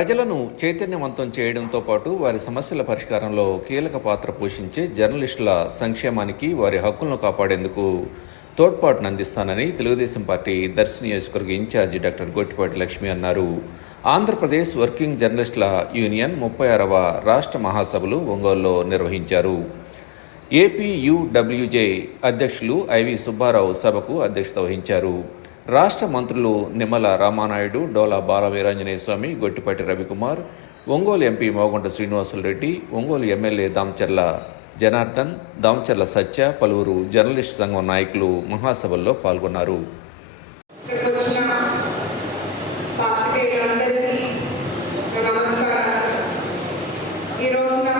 ప్రజలను చైతన్యవంతం చేయడంతో పాటు వారి సమస్యల పరిష్కారంలో కీలక పాత్ర పోషించే జర్నలిస్టుల సంక్షేమానికి వారి హక్కులను కాపాడేందుకు తోడ్పాటును అందిస్తానని తెలుగుదేశం పార్టీ దర్శి నియోజకవర్గ ఇన్ఛార్జి డాక్టర్ గోటిపాటి లక్ష్మి అన్నారు. ఆంధ్రప్రదేశ్ వర్కింగ్ జర్నలిస్టుల యూనియన్ ముప్పై ఆరవ రాష్ట్ర మహాసభలు ఒంగోలులో నిర్వహించారు. ఏపీయూడబ్ల్యూజే అధ్యక్షులు ఐవి సుబ్బారావు సభకు అధ్యక్షత వహించారు. రాష్ట్ర మంత్రులు నిమ్మల రామానాయుడు డోలా బాల వీరాంజనేయ స్వామి గొట్టిపాటి రవికుమార్ ఒంగోలు ఎంపీ మోగొండ శ్రీనివాసులరెడ్డి ఒంగోలు ఎమ్మెల్యే దామచర్ల జనార్దన్ దామచర్ల సత్య పలువురు జర్నలిస్ట్ సంఘం నాయకులు మహాసభల్లో పాల్గొన్నారు. ఈరోజు